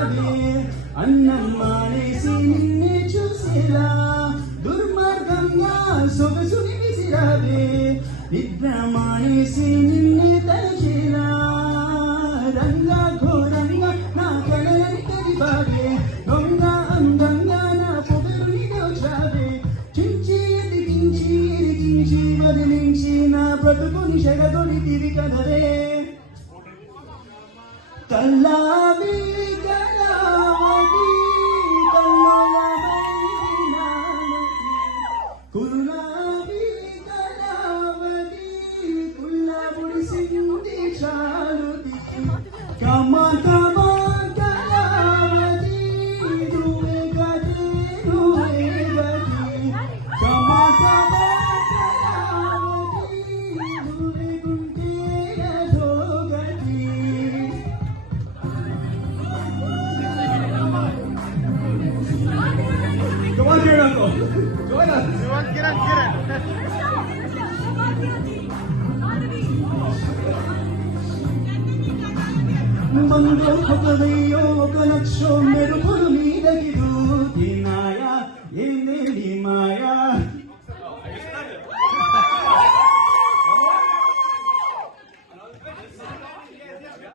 విసిరావే అన్నం మానేసి నిన్నే చూసేలా దుర్మార్గంగా సొగసుని విసిరావే నిద్ర మానేసి నిన్నే తలచేలా రంగా ఘోరంగా నా కలలని కరిపావే దొంగ అందంగా నా పొగరుని దోచావే చించి ఎదిగించి వదిలించి నా బ్రతుకుని చెడగొడితివి కదవే కల్లావి కళావతి కుల్లావి కళావతి కుల్లబుడి సింది చాలుతి కమ కమ కళావతి నువ్వే గతి నువ్వే గతి కమ కమ కళావతి నువ్వే గుంటే అధోగతి Come on, Kiran. Join us. Kiran. Mando khotadayo kanacho meru puru mi dagidu dinaya yene limaya